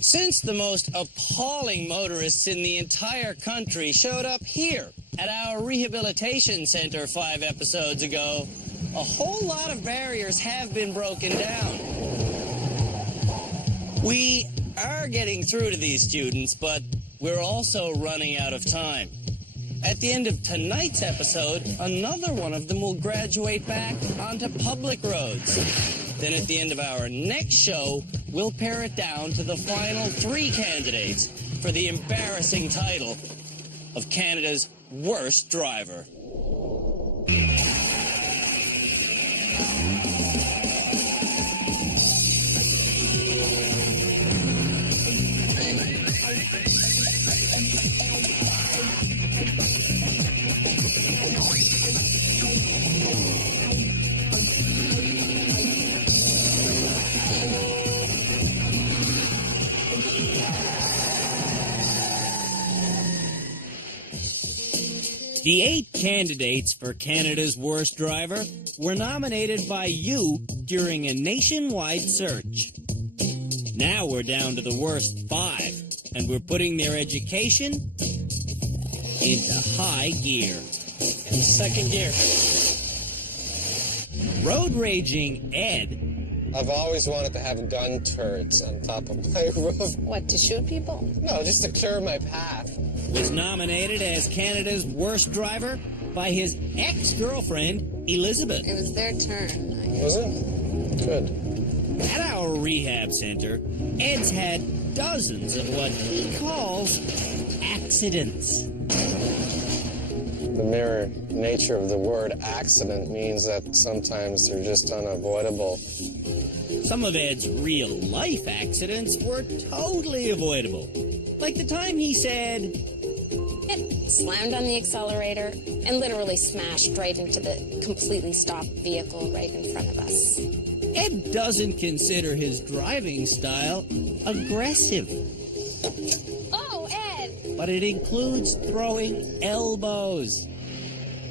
Since the most appalling motorists in the entire country showed up here at our rehabilitation center 5 episodes ago, a whole lot of barriers have been broken down. We are getting through to these students, but we're also running out of time. At the end of tonight's episode, another one of them will graduate back onto public roads. Then at the end of our next show, we'll pare it down to the final 3 candidates for the embarrassing title of Canada's worst driver. The 8 candidates for Canada's worst driver were nominated by you during a nationwide search. Now we're down to the worst 5, and we're putting their education into high gear. In second gear. Road raging Ed. I've always wanted to have gun turrets on top of my roof. What, to shoot people? No, just to clear my path. Was nominated as Canada's worst driver by his ex-girlfriend, Elizabeth. It was their turn. Was it? Good. At our rehab center, Ed's had dozens of what he calls accidents. The mere nature of the word accident means that sometimes they're just unavoidable. Some of Ed's real-life accidents were totally avoidable. Like the time he said... It slammed on the accelerator and literally smashed right into the completely stopped vehicle right in front of us. Ed doesn't consider his driving style aggressive. Oh, Ed! But it includes throwing elbows.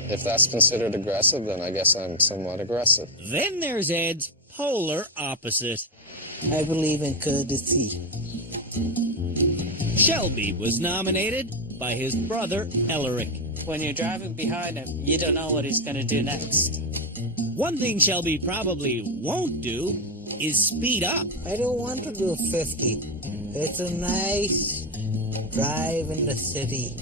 If that's considered aggressive, then I guess I'm somewhat aggressive. Then there's Ed's polar opposite. I believe in courtesy. Shelby was nominated by his brother, Elric. When you're driving behind him, you don't know what he's going to do next. One thing Shelby probably won't do is speed up. I don't want to do 50. It's a nice drive in the city.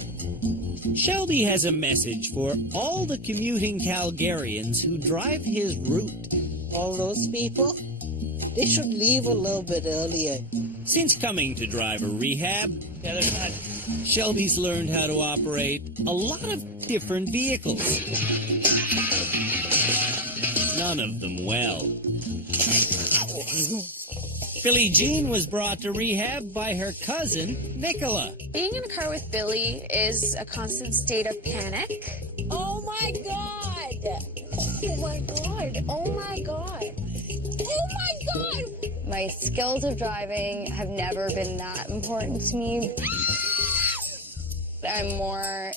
Shelby has a message for all the commuting Calgarians who drive his route. All those people, they should leave a little bit earlier. Since coming to driver rehab, Yeah, they're not. Shelby's learned how to operate a lot of different vehicles. None of them well. Billie Jean was brought to rehab by her cousin, Nicola. Being in a car with Billy is a constant state of panic. Oh my God! Oh my God! Oh my God! Oh my God! My skills of driving have never been that important to me. I'm more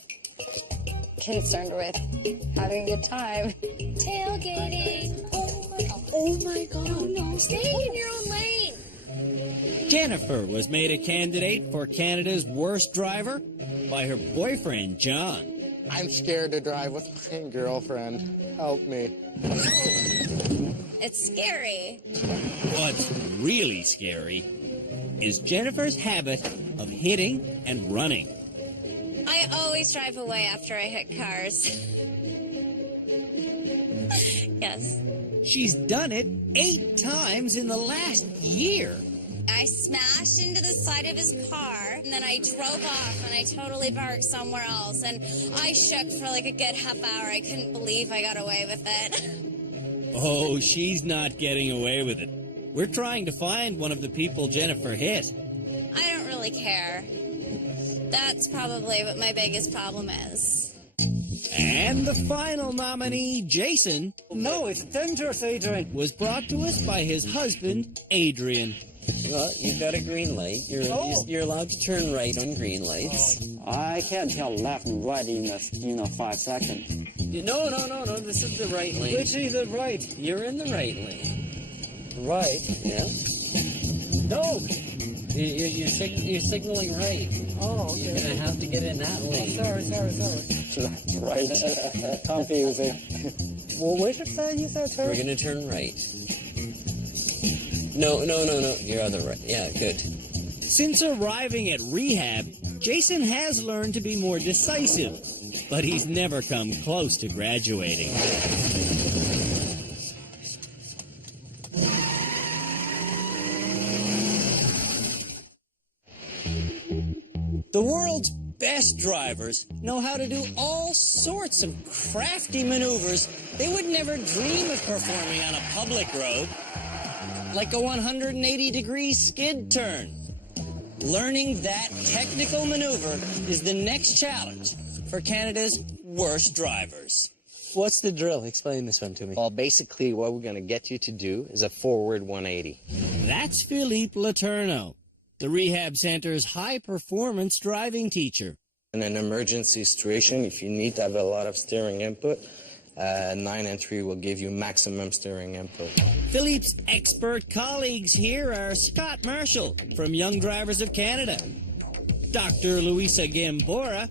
concerned with having a good time. Tailgating! Oh my God! Oh no! Stay in your own lane! Jennifer was made a candidate for Canada's worst driver by her boyfriend, John. I'm scared to drive with my girlfriend. Help me. It's scary. What's really scary is Jennifer's habit of hitting and running. I always drive away after I hit cars. Yes. She's done it 8 times in the last year. I smashed into the side of his car, and then I drove off, and I totally parked somewhere else, and I shook for like a good half hour. I couldn't believe I got away with it. Oh, she's not getting away with it. We're trying to find one of the people Jennifer hit. I don't really care. That's probably what my biggest problem is. And the final nominee, Jason, No, it's dangerous, Adrian. was brought to us by his husband, Adrian. Well, you've got a green light. You're allowed to turn right on green lights. I can't tell left and right in a 5 seconds. No. This is the right lane. Which is the right? You're in the right lane. Right. Yeah. No! You're signaling right. Oh, okay. You're gonna have to get in that lane. Sorry. Right. Confusing. Well, which side you said turn? We're gonna turn right. No. You're on the right. Yeah, good. Since arriving at rehab, Jason has learned to be more decisive, but he's never come close to graduating. The world's best drivers know how to do all sorts of crafty maneuvers they would never dream of performing on a public road, like a 180-degree skid turn. Learning that technical maneuver is the next challenge for Canada's worst drivers. What's the drill? Explain this one to me. Well, basically, what we're going to get you to do is a forward 180. That's Philippe Letourneau, the Rehab Center's high-performance driving teacher. In an emergency situation, if you need to have a lot of steering input, 9 and 3 will give you maximum steering input. Philippe's expert colleagues here are Scott Marshall from Young Drivers of Canada, Dr. Luisa Gambora,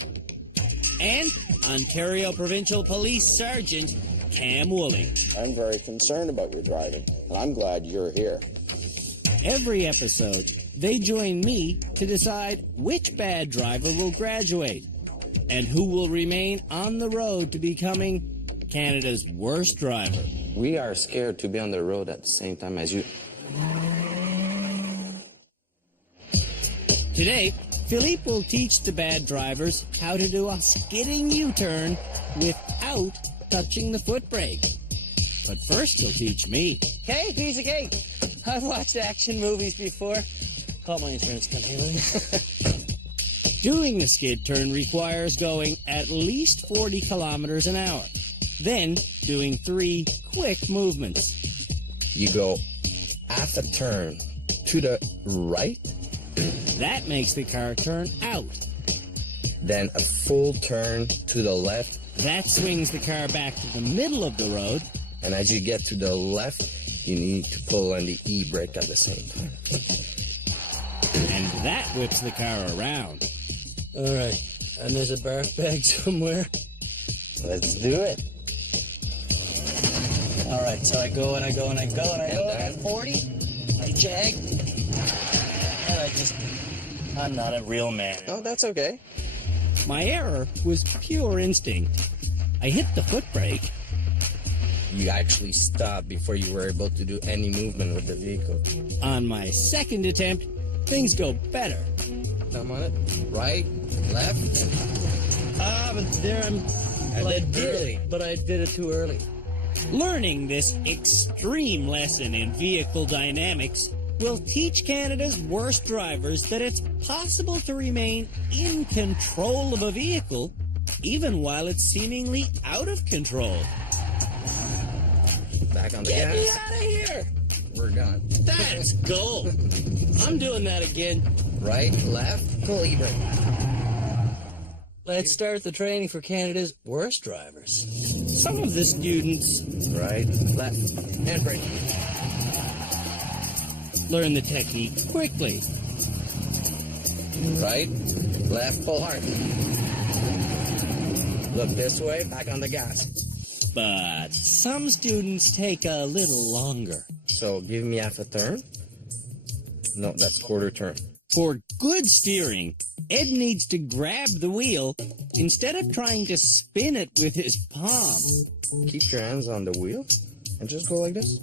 and Ontario Provincial Police Sergeant Cam Woolley. I'm very concerned about your driving, and I'm glad you're here. Every episode, they join me to decide which bad driver will graduate and who will remain on the road to becoming Canada's worst driver. We are scared to be on the road at the same time as you. Today, Philippe will teach the bad drivers how to do a skidding U-turn without touching the foot brake. But first, he'll teach me. Hey, piece of cake. I've watched action movies before. Call my insurance company, will you? Doing the skid turn requires going at least 40 kilometers an hour. Then, doing 3 quick movements. You go half a turn to the right, That makes the car turn out. then a full turn to the left, That swings the car back to the middle of the road. and as you get to the left, you need to pull on the e-brake at the same time. And that whips the car around. All right. And there's a barf bag somewhere. Let's do it. All right. So I go and I go and I go and I go. At 40, I jag. And I'm not a real man. Oh, that's okay. My error was pure instinct. I hit the foot brake. You actually stopped before you were able to do any movement with the vehicle. On my second attempt, things go better. Come on it. Right, left. But there I'm. I did early. But I did it too early. Learning this extreme lesson in vehicle dynamics will teach Canada's worst drivers that it's possible to remain in control of a vehicle even while it's seemingly out of control. Back on the Get me gas. out of here! We're gone. That's gold. I'm doing that again. Right, left, pull e-brake. Let's start the training for Canada's worst drivers. Some of the students Right, left, handbrake. learn the technique quickly. Right, left, pull hard. Look this way, back on the gas. But some students take a little longer. So give me half a turn. No, that's quarter turn. For good steering, Ed needs to grab the wheel instead of trying to spin it with his palm. Keep your hands on the wheel and just go like this.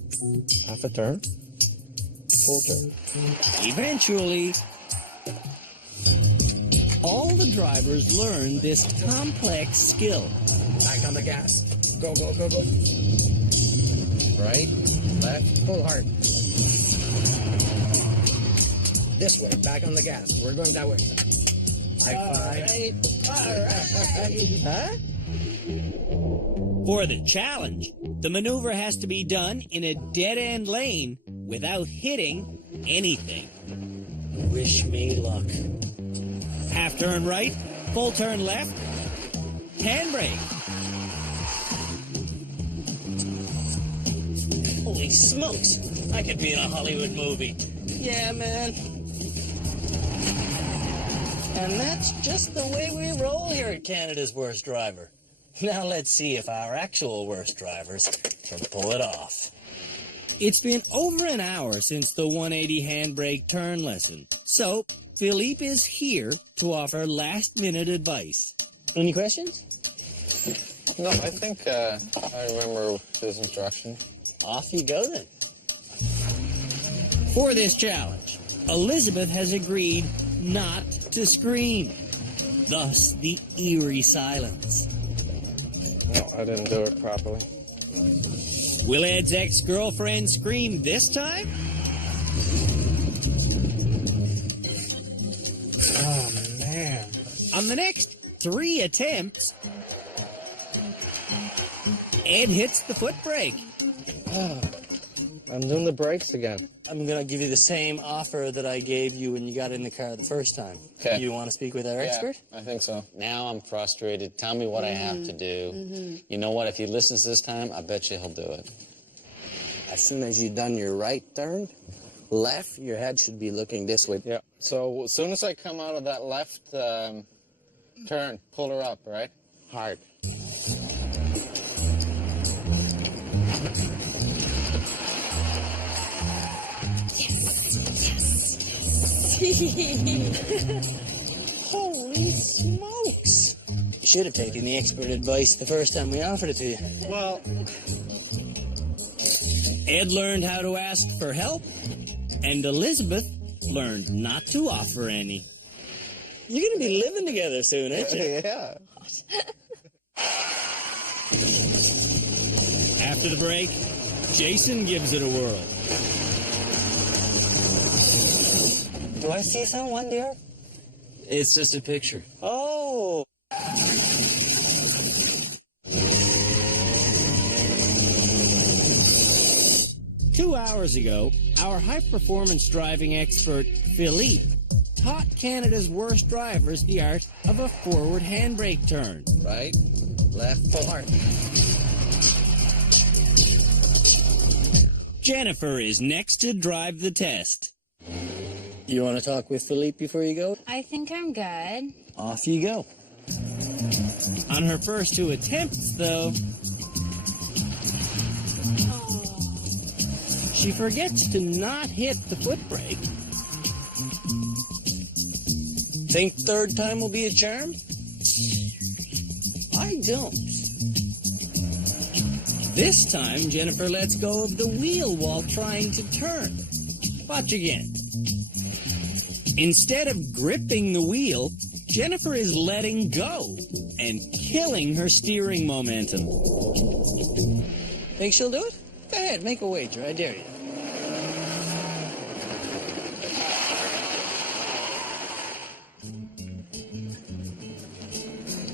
Half a turn, full turn. Eventually, all the drivers learn this complex skill. Back on the gas. Go, go, go, go. Right, left, pull hard. This way, back on the gas. We're going that way. High five. Huh? For the challenge, the maneuver has to be done in a dead-end lane without hitting anything. Wish me luck. Half turn right, full turn left, handbrake. Holy smokes! I could be in a Hollywood movie. Yeah, man. And that's just the way we roll here at Canada's Worst Driver. Now let's see if our actual worst drivers can pull it off. It's been over an hour since the 180 handbrake turn lesson, so Philippe is here to offer last-minute advice. Any questions? No, I think I remember his instruction. Off you go then. For this challenge, Elizabeth has agreed not to scream. Thus, the eerie silence. No, I didn't do it properly. Will Ed's ex-girlfriend scream this time? Oh, man. On the next 3 attempts, Ed hits the foot brake. I'm doing the brakes again. I'm going to give you the same offer that I gave you when you got in the car the first time. Okay. You want to speak with our expert? I think so. Now I'm frustrated. Tell me what I have to do. You know what? If he listens this time, I bet you he'll do it. As soon as you've done your right turn, left, your head should be looking this way. Yeah. So as soon as I come out of that left turn, pull her up, right? Hard. Holy smokes! You should have taken the expert advice the first time we offered it to you. Well, Ed learned how to ask for help, and Elizabeth learned not to offer any. You're going to be living together soon, aren't you? yeah. After the break, Jason gives it a whirl. Do I see someone, dear? It's just a picture. Oh. 2 hours ago, our high-performance driving expert, Philippe, taught Canada's worst drivers the art of a forward handbrake turn. Right, left, forward. Jennifer is next to drive the test. You want to talk with Philippe before you go? I think I'm good. Off you go. On her first 2 attempts, though, she forgets to not hit the foot brake. Think third time will be a charm? I don't. This time, Jennifer lets go of the wheel while trying to turn. Watch again. Instead of gripping the wheel, Jennifer is letting go and killing her steering momentum. Think she'll do it? Go ahead, make a wager. I dare you.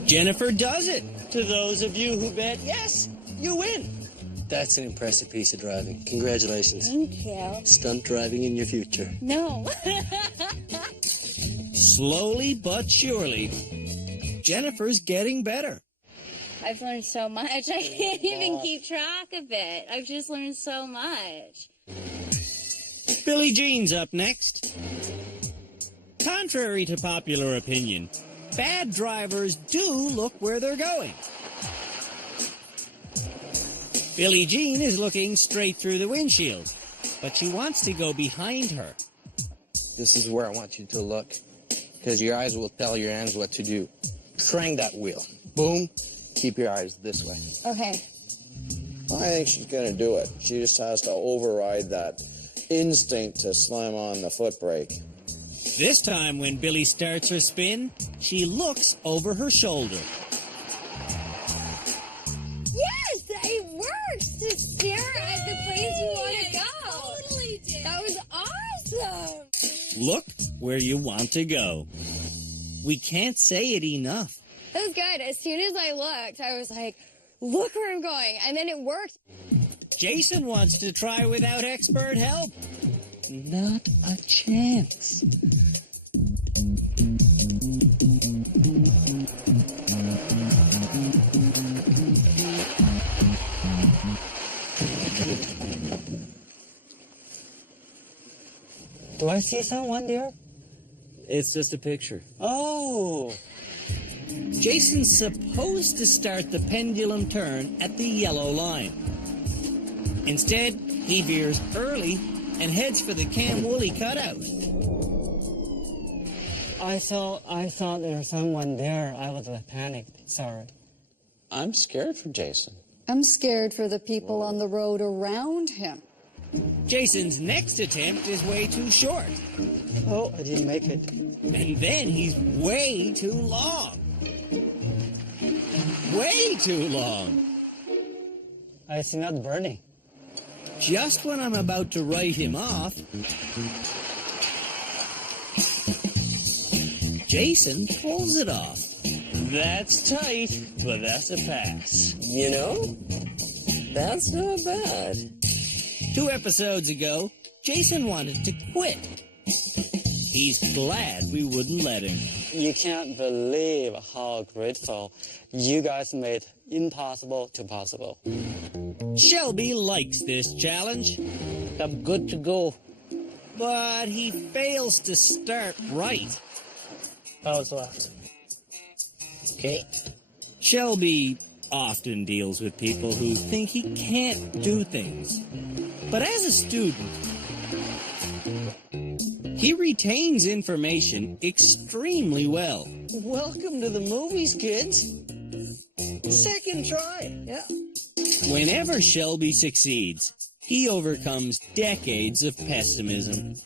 Jennifer does it. To those of you who bet yes, you win. That's an impressive piece of driving. Congratulations. Thank you. Stunt driving in your future. No. Slowly but surely, Jennifer's getting better. I've learned so much. I can't even keep track of it. I've just learned so much. Billie Jean's up next. Contrary to popular opinion, bad drivers do look where they're going. Billie Jean is looking straight through the windshield, but she wants to go behind her. This is where I want you to look, because your eyes will tell your hands what to do. Crank that wheel. Boom. Keep your eyes this way. Okay. I think she's going to do it. She just has to override that instinct to slam on the foot brake. This time when Billie starts her spin, she looks over her shoulder. Yes, it works to stare at the place you want to go. Totally did. That was awesome. Look where you want to go. We can't say it enough. That was good. As soon as I looked, I was like, look where I'm going. And then it worked. Jason wants to try without expert help. Not a chance. Do I see someone, dear? It's just a picture. Oh. Jason's supposed to start the pendulum turn at the yellow line. Instead, he veers early and heads for the Cam Woolley cutout. I thought there was someone there. I was panicked. Sorry. I'm scared for Jason. I'm scared for the people on the road around him. Jason's next attempt is way too short. Oh, I didn't make it. And then he's way too long. Way too long. I see not burning. Just when I'm about to write him off, Jason pulls it off. That's tight, but that's a pass. You know, that's not bad. 2 episodes ago, Jason wanted to quit. He's glad we wouldn't let him. You can't believe how grateful you guys made impossible to possible. Shelby likes this challenge. I'm good to go. But he fails to start right. How's that? Okay. Shelby often deals with people who think he can't do things. But as a student, he retains information extremely well. Welcome to the movies, kids. Second try. Yeah. Whenever Shelby succeeds, he overcomes decades of pessimism.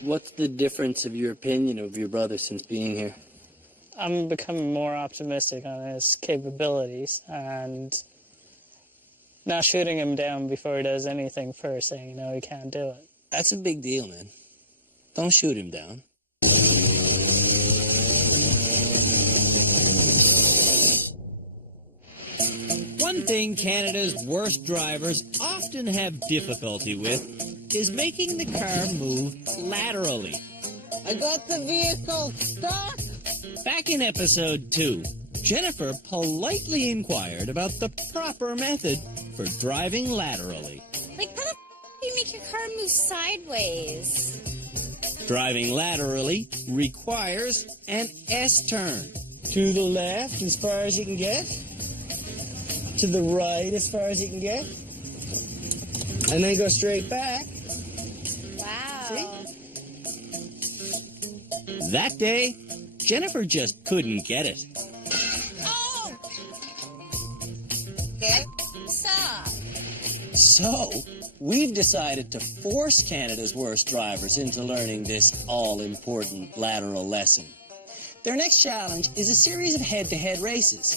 What's the difference of your opinion of your brother since being here? I'm becoming more optimistic on his capabilities and not shooting him down before he does anything first, saying, you know, he can't do it. That's a big deal, man. Don't shoot him down. One thing Canada's worst drivers often have difficulty with is making the car move laterally. I got the vehicle stuck. Back in episode 2, Jennifer politely inquired about the proper method for driving laterally. Like, how the f*** do you make your car move sideways? Driving laterally requires an S-turn. To the left as far as you can get. To the right as far as you can get. And then go straight back. Wow. See? That day, Jennifer just couldn't get it. Oh! Okay. Stop. So, we've decided to force Canada's worst drivers into learning this all-important lateral lesson. Their next challenge is a series of head-to-head races.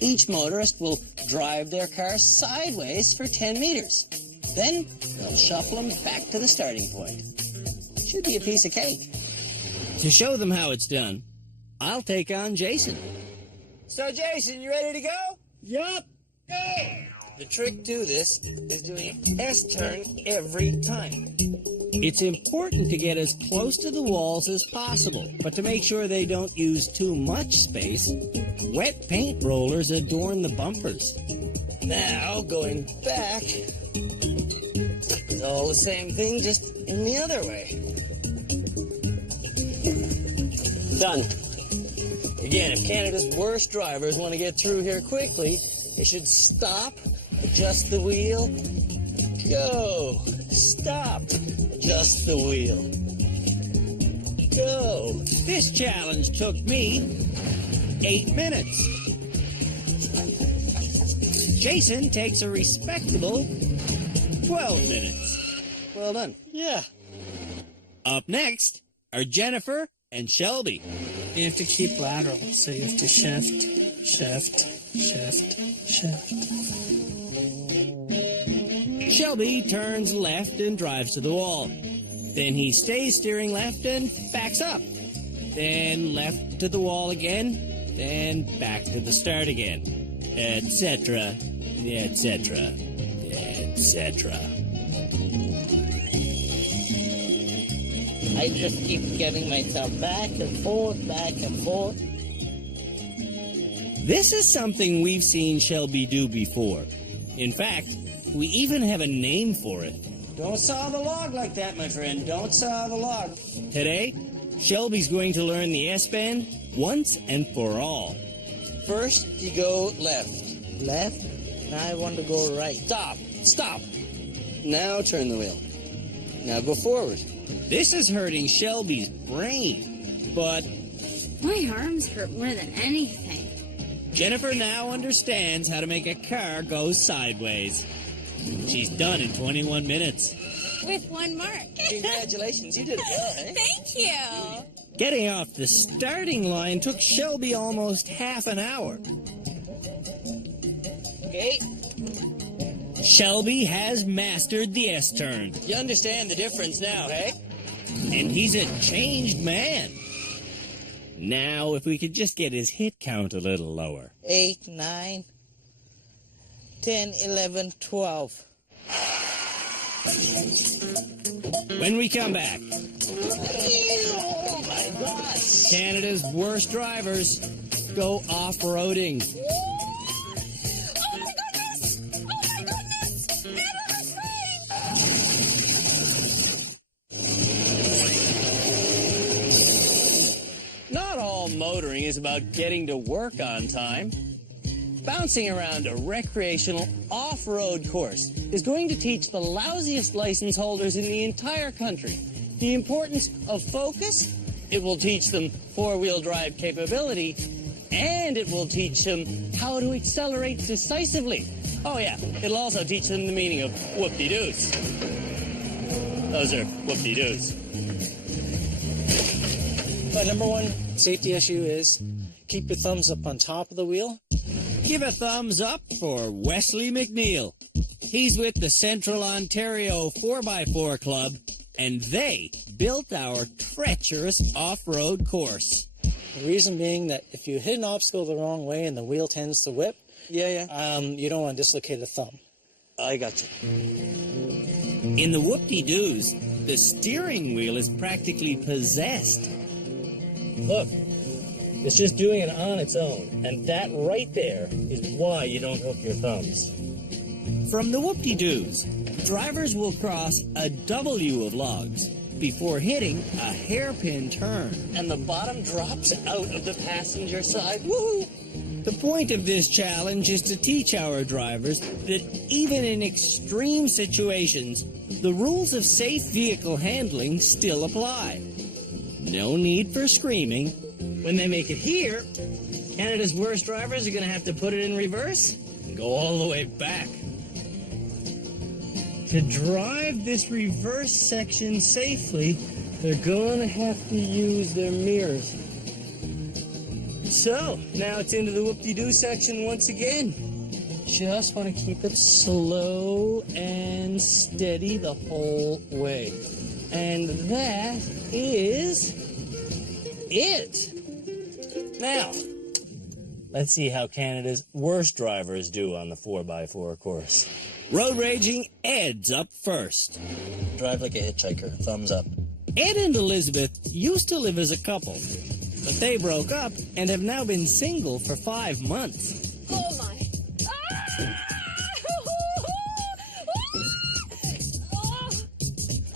Each motorist will drive their car sideways for 10 meters. Then, they'll shuffle them back to the starting point. Should be a piece of cake. To show them how it's done, I'll take on Jason. So, Jason, you ready to go? Yup. Go! The trick to this is doing an S-turn every time. It's important to get as close to the walls as possible, but to make sure they don't use too much space, wet paint rollers adorn the bumpers. Now, going back is all the same thing, just in the other way. Done. Again, if Canada's worst drivers want to get through here quickly, they should stop, adjust the wheel, go. Stop, adjust the wheel, go. This challenge took me 8 minutes. Jason takes a respectable 12 minutes. Well done. Yeah. Up next are Jennifer and Shelby. You have to keep lateral, so you have to shift, shift, shift, shift. Shelby turns left and drives to the wall. Then he stays steering left and backs up. Then left to the wall again, then back to the start again, etc., etc., etc. I just keep getting myself back and forth, back and forth. This is something we've seen Shelby do before. In fact, we even have a name for it. Don't saw the log like that, my friend. Don't saw the log. Today, Shelby's going to learn the S-bend once and for all. First, you go left. Left? Now I want to go right. Stop. Stop. Now turn the wheel. Now go forward. This is hurting Shelby's brain, but My arms hurt more than anything. Jennifer now understands how to make a car go sideways. She's done in 21 minutes. With 1 mark. Congratulations, you did it well, eh? Thank you. Getting off the starting line took Shelby almost half an hour. Okay. Shelby has mastered the S-turn, You understand the difference now, hey? and he's a changed man. Now, if we could just get his hit count a little lower. 8, 9, 10, 11, 12. When we come back, Oh my gosh! Canada's worst drivers go off-roading. Oh my goodness! Oh my goodness! Not all motoring is about getting to work on time. Bouncing around a recreational off-road course is going to teach the lousiest license holders in the entire country the importance of focus. It will teach them four-wheel drive capability, and it will teach them how to accelerate decisively. Oh yeah, it'll also teach them the meaning of whoop-de-doos. Those are whoop-de-doos. Number one safety issue is keep your thumbs up on top of the wheel. Give a thumbs up for Wesley McNeil. He's with the Central Ontario 4x4 Club, and they built our treacherous off-road course. The reason being that if you hit an obstacle the wrong way and the wheel tends to whip, you don't want to dislocate a thumb. I got you. In the whoop-de-doos, the steering wheel is practically possessed. Look, it's just doing it on its own, and that right there is why you don't hook your thumbs. From the whoop-de-doos, drivers will cross a W of logs before hitting a hairpin turn. And the bottom drops out of the passenger side. Woohoo! The point of this challenge is to teach our drivers that even in extreme situations, the rules of safe vehicle handling still apply. No need for screaming. When they make it here, Canada's worst drivers are going to have to put it in reverse and go all the way back. To drive this reverse section safely, they're going to have to use their mirrors. So, now it's into the whoop-de-doo section once again. Just want to keep it slow and steady the whole way. And that is it. Now, let's see how Canada's worst drivers do on the 4x4 course. Road raging Ed's up first. Drive like a hitchhiker, thumbs up. Ed and Elizabeth used to live as a couple, but they broke up and have now been single for 5 months. Oh my.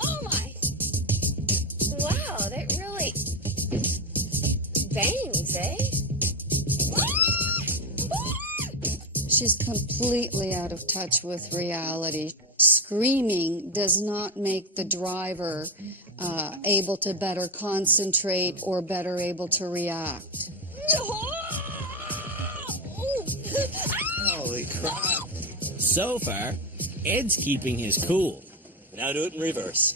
Oh my. Wow, that really bangs, eh? She's completely out of touch with reality. Screaming does not make the driver able to better concentrate or better able to react. Holy crap. So far, Ed's keeping his cool. Now do it in reverse.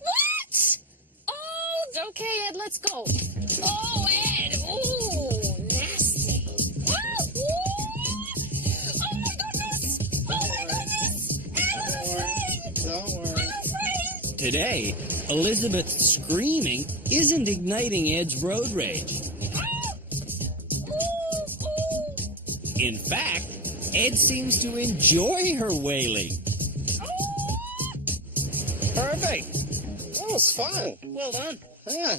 What? Oh, okay, Ed, let's go. Oh, Ed. Oh, nasty. Oh, oh my goodness. Oh my goodness. Ed, I'm afraid. Don't worry. I'm afraid. Today, Elizabeth's screaming isn't igniting Ed's road rage. In fact, Ed seems to enjoy her wailing. Perfect. That was fun. Well done. Yeah.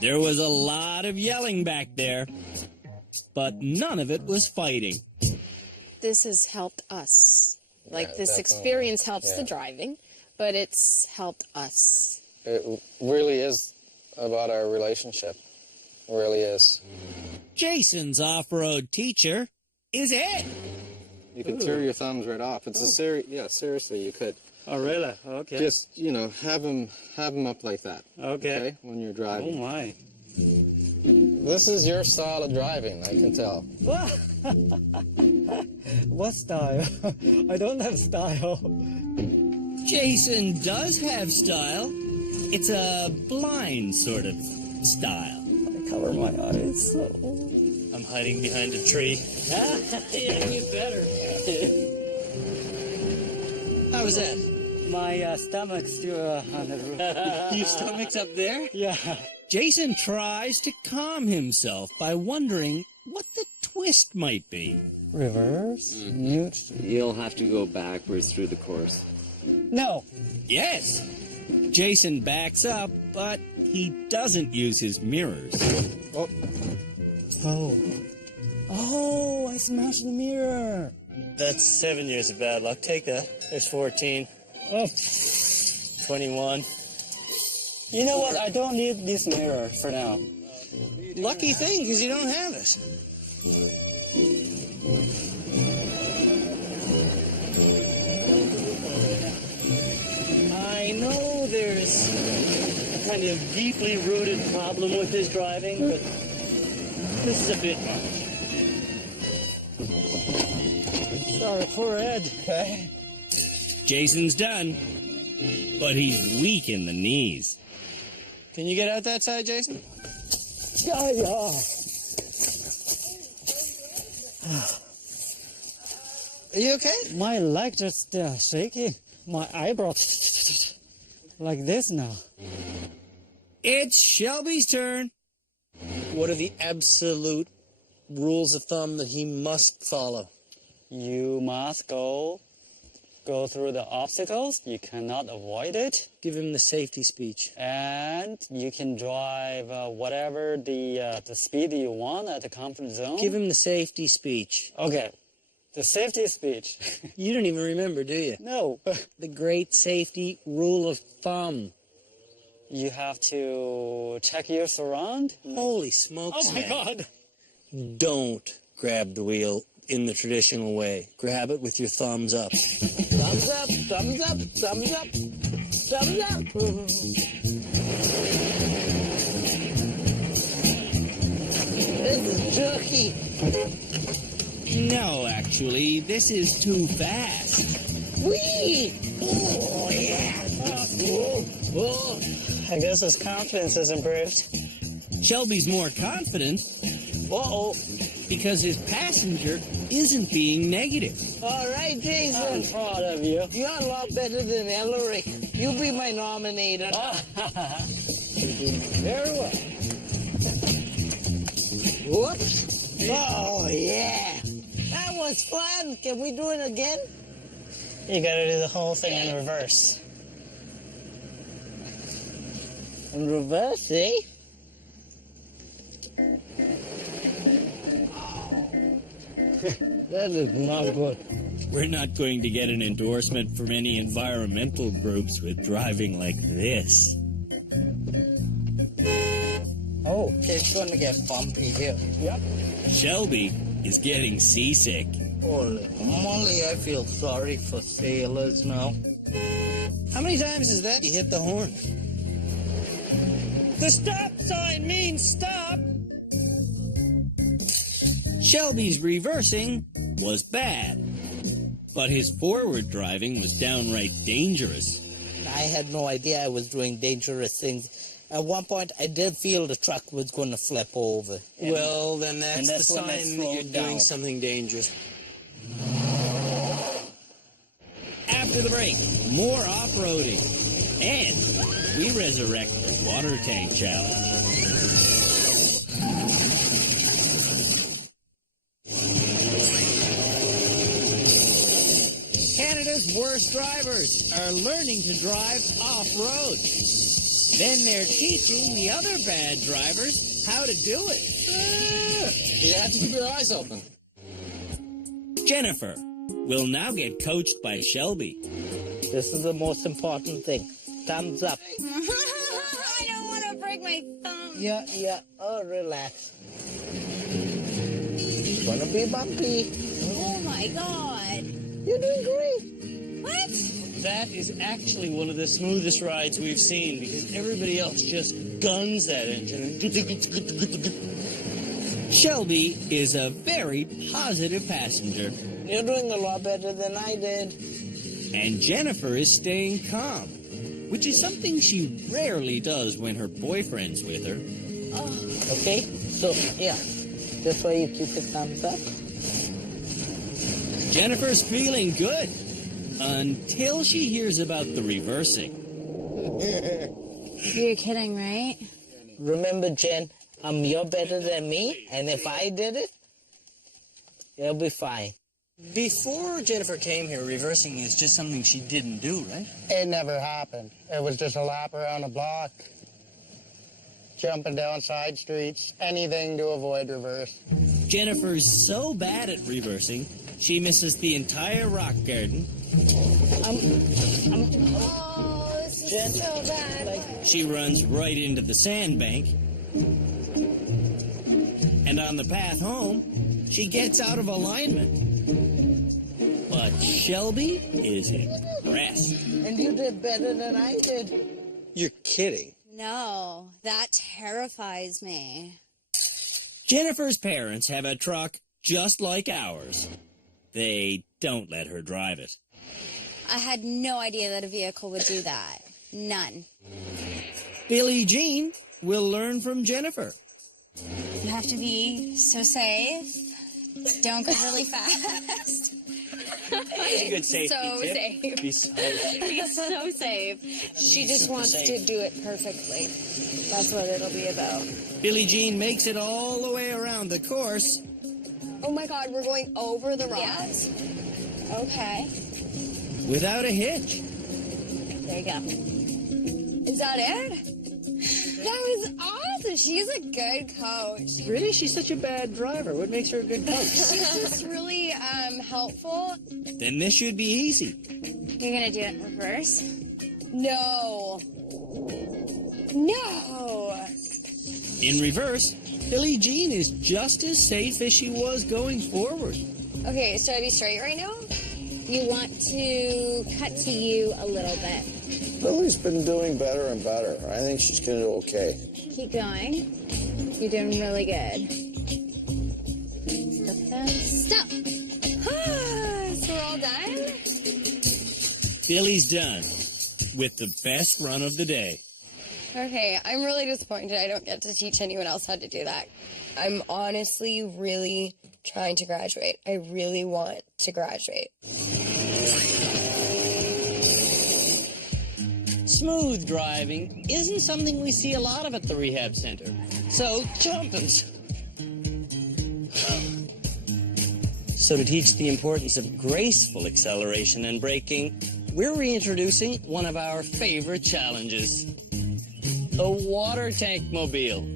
There was a lot of yelling back there, but none of it was fighting. This has helped us. Like, Yeah, this definitely. experience helps Yeah. the driving, but it's helped us. It really is about our relationship. It really is. Jason's off-road teacher is Ed. You could tear your thumbs right off. It's a seriously, you could. Oh, really? Okay. Just, have them up like that. Okay. When you're driving. Oh, my. This is your style of driving, I can tell. What style? I don't have style. Jason does have style. It's a blind sort of style. I cover my eyes. So... I'm hiding behind a tree. Yeah, you better. How was that? My stomach's still on the roof. Your stomach's up there? Yeah. Jason tries to calm himself by wondering what the twist might be. Reverse? Mute? You'll have to go backwards through the course. No. Yes. Jason backs up, but he doesn't use his mirrors. Oh, I smashed the mirror. That's 7 years of bad luck. Take that. There's 14. Oh. 21. You know what? I don't need this mirror for now. Lucky thing, because you don't have it. I know there's a kind of deeply rooted problem with his driving, but this is a bit much. Sorry, poor Ed. Okay. Jason's done, but he's weak in the knees. Can you get out that side, Jason? Yeah. Are you okay? My leg just shaking. My eyebrow like this now. It's Shelby's turn. What are the absolute rules of thumb that he must follow? You must go through the obstacles. You cannot avoid it. Give him the safety speech. And you can drive whatever the speed you want at the comfort zone. Give him the safety speech. Okay. The safety speech. You don't even remember, do you? No. The great safety rule of thumb. You have to check your surround. Holy smokes, Oh my man. God. Don't grab the wheel in the traditional way. Grab it with your thumbs up. Thumbs up, thumbs up, thumbs up, thumbs up. This is jerky. No, actually, this is too fast. Whee! Oh, yeah. Oh, I guess his confidence has improved. Shelby's more confident. Uh-oh. Because his passenger isn't being negative. All right, Jason. I'm proud of you. You're a lot better than Ellery. You be my nominator. Very well. Whoops. Oh, yeah. That was fun. Can we do it again? You gotta do the whole thing in reverse. In reverse, eh? That is not good. We're not going to get an endorsement from any environmental groups with driving like this. Oh, it's going to get bumpy here. Yep. Shelby is getting seasick. Holy moly, I feel sorry for sailors now. How many times is that you hit the horn? The stop sign means stop. Shelby's reversing was bad, but his forward driving was downright dangerous. I had no idea I was doing dangerous things. At one point, I did feel the truck was going to flip over. Well, then that's the when I sign that you're slowed doing down. something dangerous. After the break, more off-roading, and we resurrect the water tank challenge. Canada's worst drivers are learning to drive off-road. Then they're teaching the other bad drivers how to do it. You have to keep your eyes open. Jennifer will now get coached by Shelby. This is the most important thing. Thumbs up. I don't want to break break my thumb. Yeah. Oh, relax. It's gonna be bumpy. Oh my god. You're doing great. What? That is actually one of the smoothest rides we've seen because everybody else just guns that engine. Shelby is a very positive passenger. You're doing a lot better than I did. And Jennifer is staying calm, which is something she rarely does when her boyfriend's with her. Okay, so yeah, that's why you keep the thumbs up. Jennifer's feeling good until she hears about the reversing. You're kidding, right? Remember, Jen, you're better than me, and if I did it, it'll be fine. Before Jennifer came here, reversing is just something she didn't do, right? It never happened. It was just a lap around the block, jumping down side streets, anything to avoid reverse. Jennifer's so bad at reversing, she misses the entire rock garden. Oh, this is so bad. She runs right into the sandbank. And on the path home, she gets out of alignment. But Shelby is impressed. And you did better than I did. You're kidding. No, that terrifies me. Jennifer's parents have a truck just like ours. They don't let her drive it. I had no idea that a vehicle would do that. None. Billie Jean will learn from Jennifer. You have to be so safe. Don't go really fast. That's a good safety So tip. safe. Be so safe. Be so safe. She just wants to do it perfectly. That's what it'll be about. Billie Jean makes it all the way around the course. Oh my god, we're going over the rocks? Yes. Okay. Without a hitch. There you go. Is that it? That was awesome. She's a good coach. Really? She's such a bad driver. What makes her a good coach? She's just really helpful. Then this should be easy. You're gonna do it in reverse? No. No. In reverse, Billie Jean is just as safe as she was going forward. Okay, should I be straight right now? You want to cut to you a little bit. Lily's been doing better and better. I think she's going to do okay. Keep going. You're doing really good. Stop. So we're all done? Billie's done with the best run of the day. Okay, I'm really disappointed I don't get to teach anyone else how to do that. I'm honestly really trying to graduate. I really want to graduate. Smooth driving isn't something we see a lot of at the rehab center. So jump and... So to teach the importance of graceful acceleration and braking, we're reintroducing one of our favorite challenges. The water tank mobile.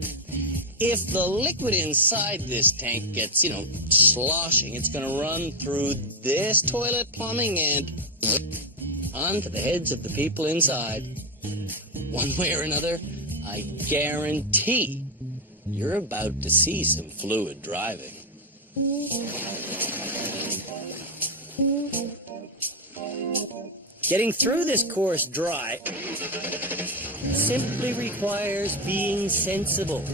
If the liquid inside this tank gets, sloshing, it's going to run through this toilet plumbing and onto the heads of the people inside. One way or another, I guarantee you're about to see some fluid driving. Getting through this course dry simply requires being sensible.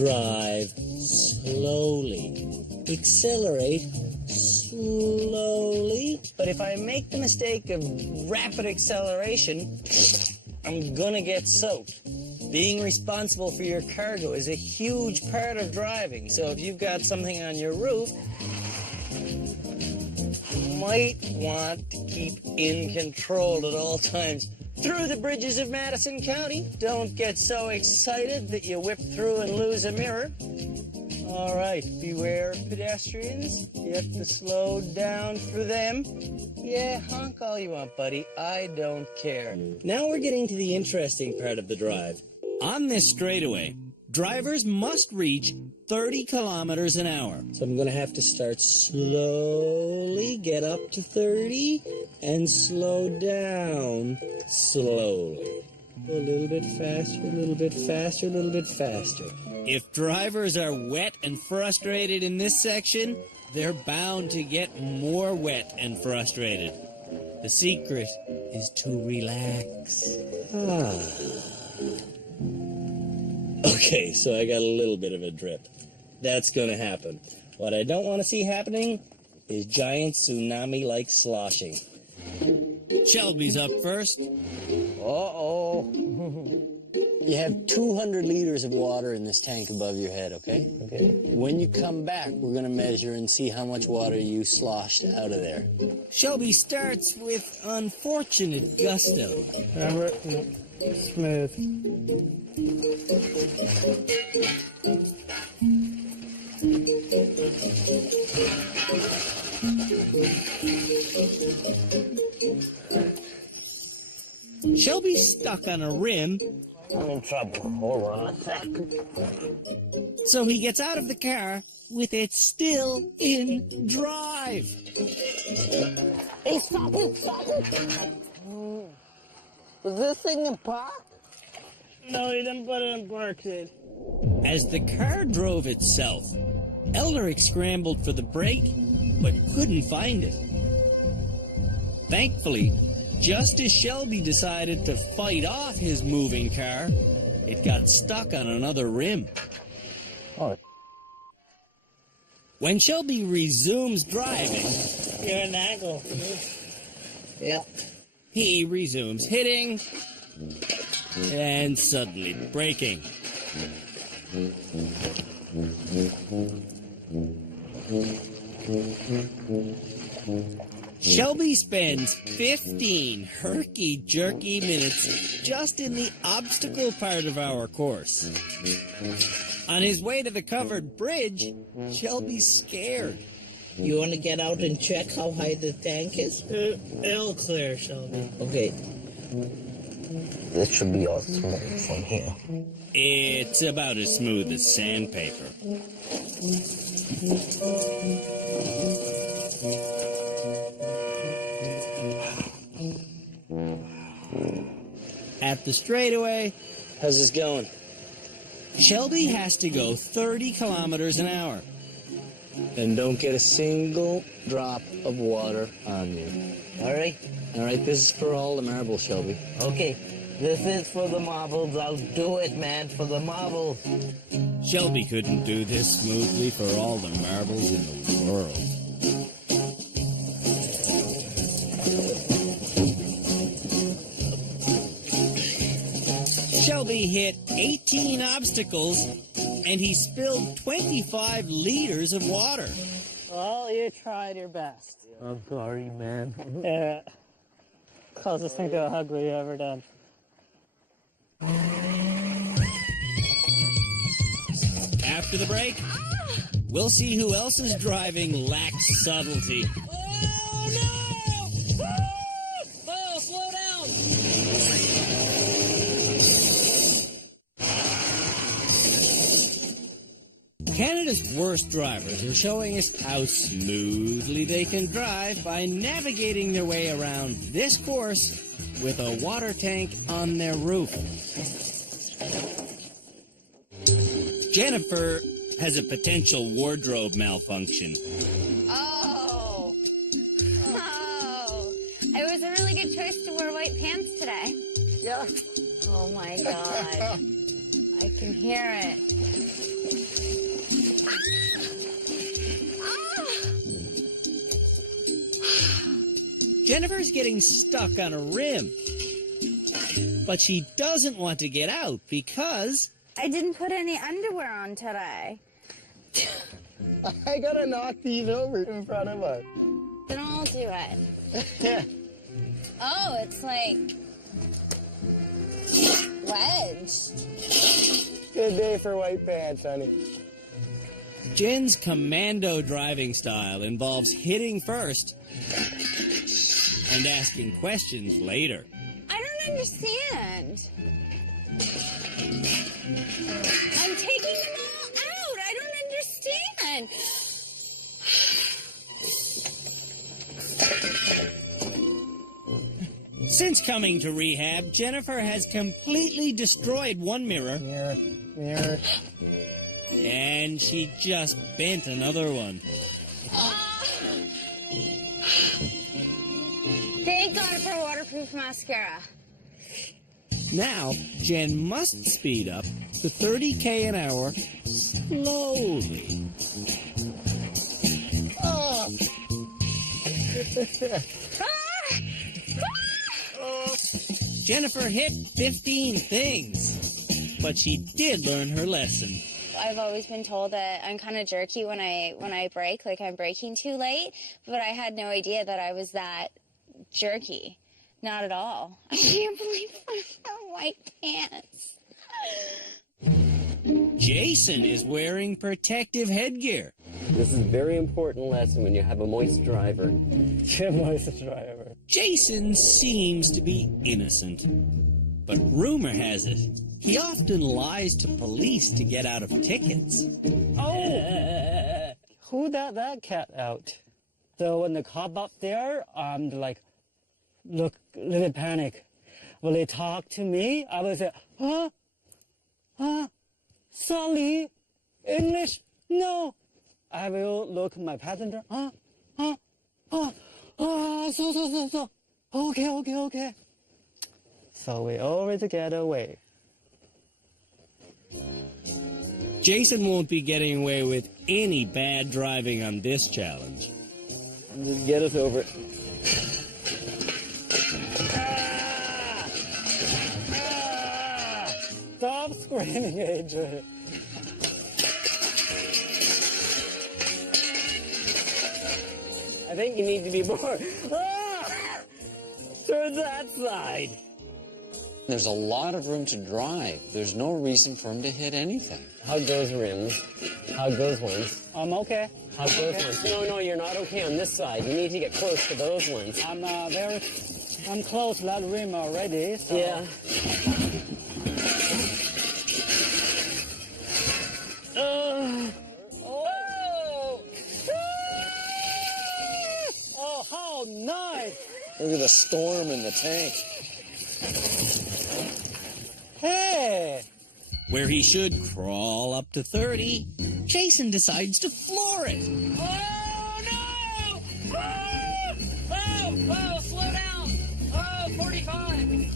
Drive slowly. Accelerate slowly. But if I make the mistake of rapid acceleration, I'm gonna get soaked. Being responsible for your cargo is a huge part of driving. So if you've got something on your roof, you might want to keep in control at all times. Through the bridges of Madison County, don't get so excited that you whip through and lose a mirror. All right, beware of pedestrians. You have to slow down for them. Yeah, honk all you want, buddy. I don't care. Now we're getting to the interesting part of the drive. On this straightaway, drivers must reach 30 kilometers an hour. So I'm going to have to start slowly, get up to 30, and slow down slowly. Go a little bit faster, a little bit faster, a little bit faster. If drivers are wet and frustrated in this section, they're bound to get more wet and frustrated. The secret is to relax. Okay, so I got a little bit of a drip. That's gonna happen. What I don't want to see happening is giant tsunami-like sloshing. Shelby's up first. Uh-oh. You have 200 liters of water in this tank above your head, okay? Okay. When you come back, we're going to measure and see how much water you sloshed out of there. Shelby starts with unfortunate gusto. Remember? Smooth. Shelby's stuck on a rim. I'm in trouble. Hold on a sec. So he gets out of the car with it still in drive. Hey, stop it! Stop it! Was this thing in park? No, he didn't put it in park, kid. As the car drove itself, Elderick scrambled for the brake, but couldn't find it. Thankfully, just as Shelby decided to fight off his moving car, it got stuck on another rim. Oh. When Shelby resumes driving, You're an angle. Yeah. he resumes hitting and suddenly braking. Shelby spends 15 herky-jerky minutes just in the obstacle part of our course. On his way to the covered bridge, Shelby's scared. You want to get out and check how high the tank is? It'll clear, Shelby. Okay. This should be all smooth from here. It's about as smooth as sandpaper. At the straightaway, How's this going? Shelby has to go 30 kilometers an hour. And don't get a single drop of water on you. All right? All right, this is for all the marbles, Shelby. Okay. This is for the marbles. I'll do it, man, for the marbles. Shelby couldn't do this smoothly for all the marbles in the world. Shelby hit 18 obstacles, and he spilled 25 liters of water. Well, you tried your best. I'm sorry, man. Yeah. Closest thing to a hug we've ever done. After the break, we'll see who else's driving lacks subtlety. Oh, no! Oh, slow down! Canada's worst drivers are showing us how smoothly they can drive by navigating their way around this course with a water tank on their roof. Jennifer has a potential wardrobe malfunction. Oh. Oh. It was a really good choice to wear white pants today. Yeah. Oh my God. I can hear it. Jennifer's getting stuck on a rim, but she doesn't want to get out because I didn't put any underwear on today. I gotta knock these over in front of us. Then I'll do it. Oh, it's like wedged. Good day for white pants, honey. Jen's commando driving style involves hitting first and asking questions later. I don't understand. I'm taking them all out. I don't understand. Since coming to rehab, Jennifer has completely destroyed one mirror. Mirror. And she just bent another one. Thank God for waterproof mascara. Now, Jen must speed up to 30k an hour slowly. Jennifer hit 15 things, but she did learn her lesson. I've always been told that I'm kind of jerky when I brake, like I'm braking too late, but I had no idea that I was that jerky. Not at all. I can't believe I have white pants. Jason is wearing protective headgear. This is a very important lesson when you have a moist driver. Moist driver. Jason seems to be innocent, but rumor has it he often lies to police to get out of tickets. Oh! Who let that cat out? So when the cop up there, I'm like, look, little panic. When they talk to me, I would say, sorry, English, no. I will look at my passenger, so. Okay. So we always get away. Jason won't be getting away with any bad driving on this challenge. Just get us over it. Stop screaming, Adrian. I think you need to be more... Turn that side. There's a lot of room to drive. There's no reason for him to hit anything. Hug those rims. Hug those ones. I'm okay. Hug those ones. No, you're not okay on this side. You need to get close to those ones. I'm close to that rim already. So. Yeah. Oh, how nice! Look at the storm in the tank. Hey! Where he should crawl up to 30, Jason decides to floor it. Oh, no! Oh, slow down! Oh, 45!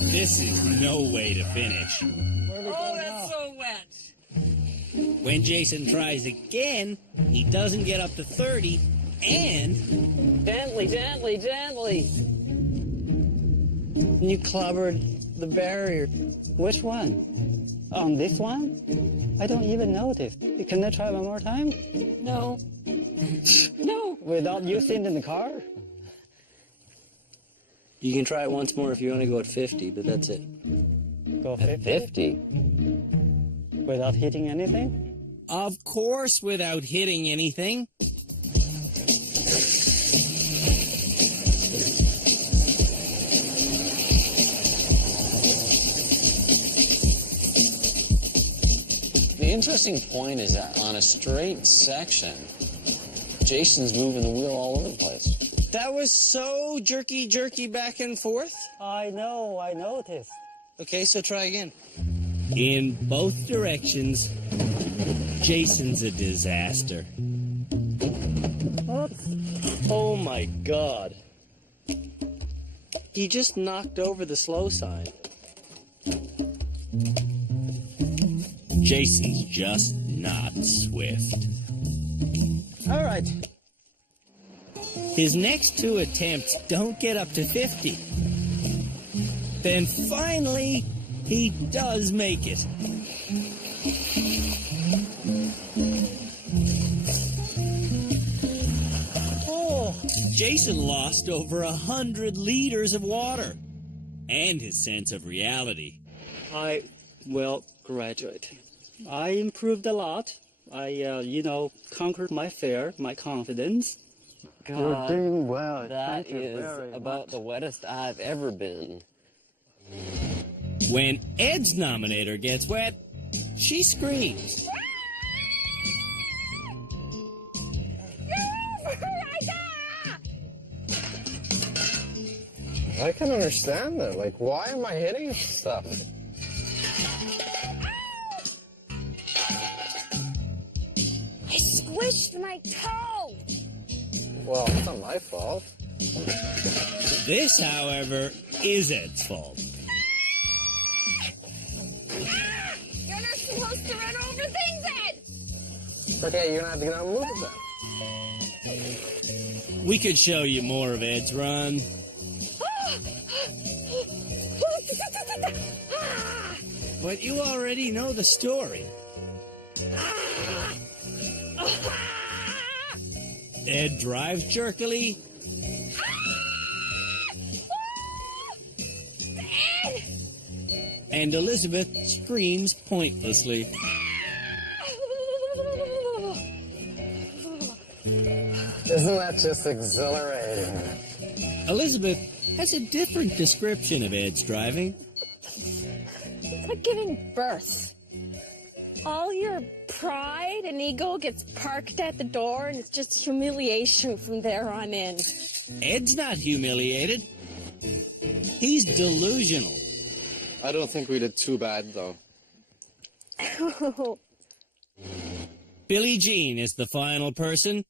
This is no way to finish. Oh, that's so wet. When Jason tries again, he doesn't get up to 30, and... Gently. You clobbered the barrier. Which one? On this one? I don't even notice. Can I try one more time? No. No. Without you sitting in the car? You can try it once more if you want to go at 50, but that's it. Go 50? 50? Without hitting anything? Of course, without hitting anything. The interesting point is that on a straight section, Jason's moving the wheel all over the place. That was so jerky back and forth. I know, I noticed. Okay, so try again. In both directions, Jason's a disaster. Oops. Oh my God. He just knocked over the slow sign. Jason's just not swift. All right. His next two attempts don't get up to 50. Then finally, he does make it. Oh. Jason lost over 100 liters of water and his sense of reality. I will graduate. I improved a lot. I, conquered my fear, my confidence. God, You're doing well. That Thank you is very about much. the wettest I've ever been. When Ed's nominator gets wet, she screams. I can understand that. Like, why am I hitting stuff? I squished my toe. Well, it's not my fault. This, however, is Ed's fault. You're not supposed to run over things, Ed. Okay, you're gonna have to get on and move them. We could show you more of Ed's run. But you already know the story. Ed drives jerkily. And Elizabeth screams pointlessly. Isn't that just exhilarating? Elizabeth has a different description of Ed's driving. It's like giving birth. All your pride and ego gets parked at the door, and it's just humiliation from there on in. Ed's not humiliated. He's delusional. I don't think we did too bad, though. Billie Jean is the final person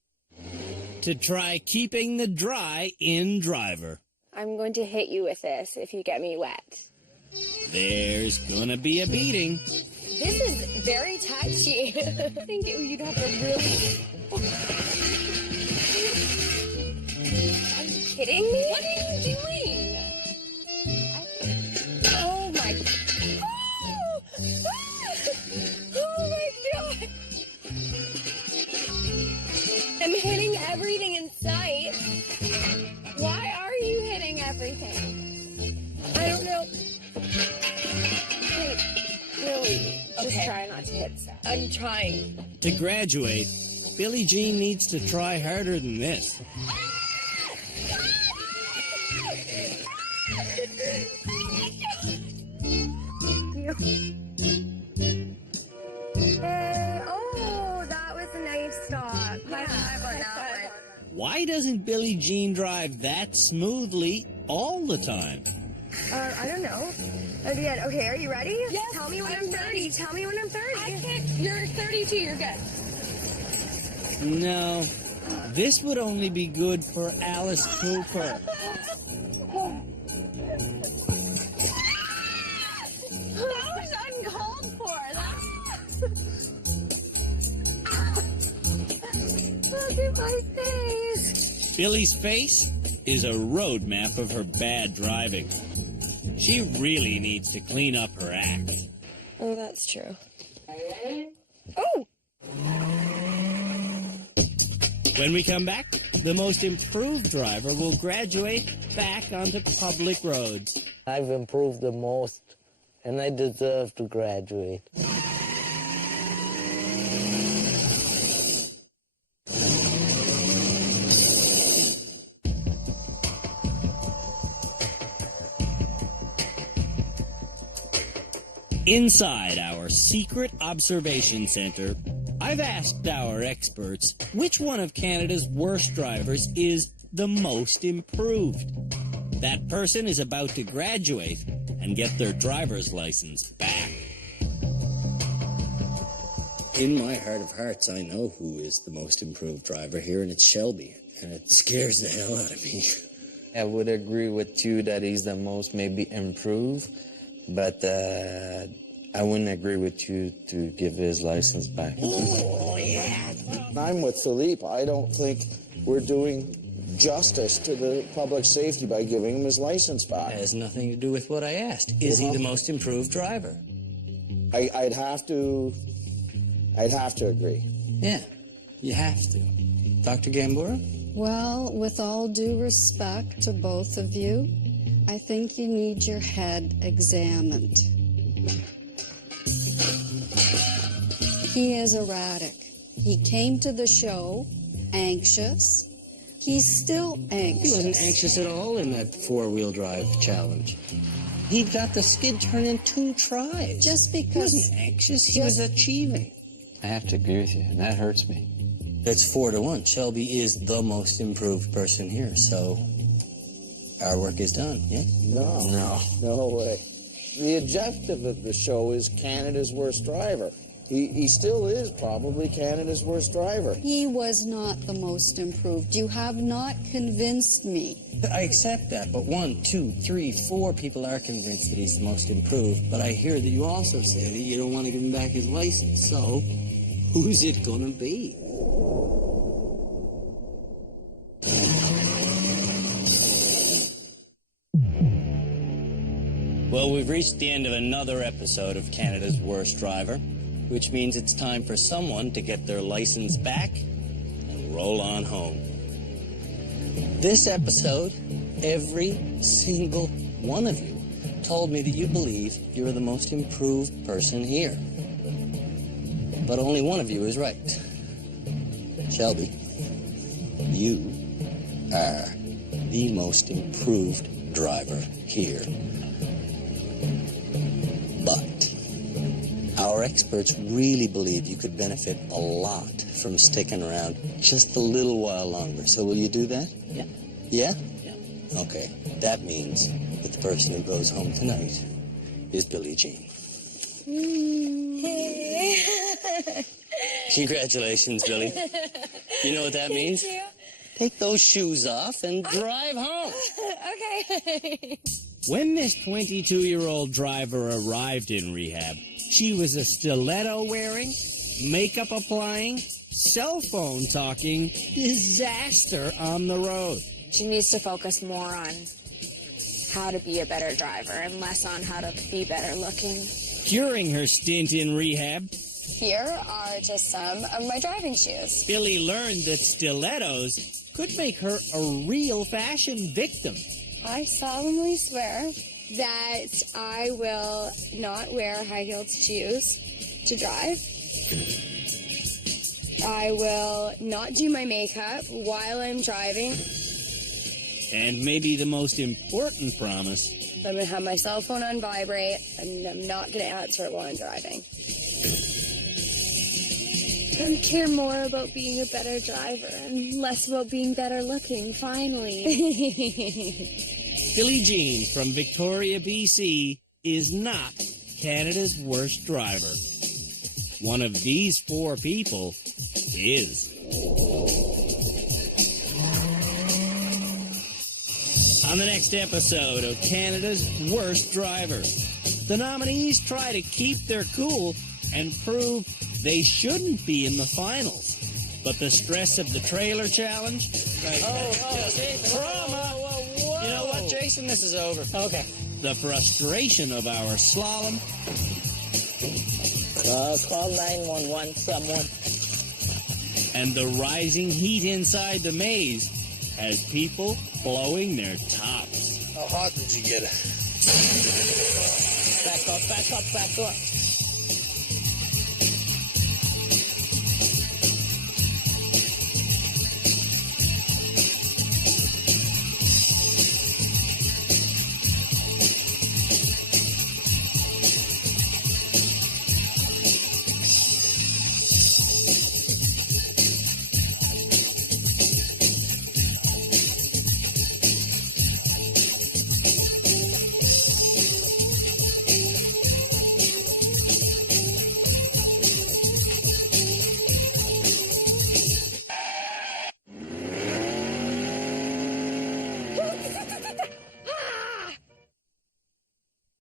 to try keeping the dry in driver. I'm going to hit you with this if you get me wet. There's gonna be a beating. This is very touchy. I think you'd have to really... Are you kidding me? What are you doing? Oh my... Oh my God! I'm hitting everything in sight. Why are you hitting everything? I don't know. Wait, really? Just try not to hit stuff. I'm trying. To graduate, Billie Jean needs to try harder than this. Oh, that was a nice stop. High five on that one. Why doesn't Billie Jean drive that smoothly all the time? I don't know. Again, okay, are you ready? Yes, Tell me when I'm 30. Tell me when I'm 30. I can't. You're 32. You're good. No, this would only be good for Alice Cooper. That was uncalled for. Look at my face. Billie's face is a roadmap of her bad driving. She really needs to clean up her act. Oh, that's true. Oh! When we come back, the most improved driver will graduate back onto public roads. I've improved the most, and I deserve to graduate. Inside our secret observation center, I've asked our experts which one of Canada's worst drivers is the most improved. That person is about to graduate and get their driver's license back. In my heart of hearts, I know who is the most improved driver here, and it's Shelby, and it scares the hell out of me. I would agree with you that he's the most maybe improved, but I wouldn't agree with you to give his license back. Oh, yeah. I'm with Philippe. I don't think we're doing justice to the public safety by giving him his license back. It has nothing to do with what I asked. Is he the most improved driver? I'd have to agree. Yeah, you have to. Dr. Gambura? Well, with all due respect to both of you, I think you need your head examined. He is erratic. He came to the show anxious. He's still anxious. He wasn't anxious at all in that four-wheel drive challenge. He got the skid turn in 2 tries. Just because... He wasn't anxious, he was achieving. I have to agree with you, and that hurts me. It's 4-1. Shelby is the most improved person here, so our work is done, yeah? No way. The objective of the show is Canada's worst driver. He still is probably Canada's worst driver. He was not the most improved. You have not convinced me. I accept that, but 1, 2, 3, 4 people are convinced that he's the most improved. But I hear that you also say that you don't want to give him back his license. So, who's it gonna be? Well, we've reached the end of another episode of Canada's Worst Driver, which means it's time for someone to get their license back and roll on home. This episode, every single one of you told me that you believe you're the most improved person here. But only one of you is right. Shelby, you are the most improved driver here. But our experts really believe you could benefit a lot from sticking around just a little while longer. So will you do that? Yeah. Yeah? Yeah. Okay. That means that the person who goes home tonight is Billie Jean. Congratulations, Billie. You know what that means? Thank you. Take those shoes off and drive home. Okay. When this 22-year-old driver arrived in rehab, she was a stiletto-wearing, makeup-applying, cell phone talking disaster on the road. She needs to focus more on how to be a better driver and less on how to be better looking. During her stint in rehab, Here are just some of my driving shoes. Billie learned that stilettos could make her a real fashion victim. I solemnly swear that I will not wear high-heeled shoes to drive. I will not do my makeup while I'm driving. And maybe the most important promise, I'm going to have my cell phone on vibrate, and I'm not going to answer it while I'm driving. I care more about being a better driver and less about being better looking, finally. Billie Jean from Victoria, BC, is not Canada's worst driver. One of these 4 people is. On the next episode of Canada's Worst Driver, the nominees try to keep their cool and prove they shouldn't be in the finals. But the stress of the trailer challenge... Trauma! You know what, Jason? This is over. Okay. The frustration of our slalom... Call 911, someone. And the rising heat inside the maze has people blowing their tops. How hot did you get it? Back up, back up, back up.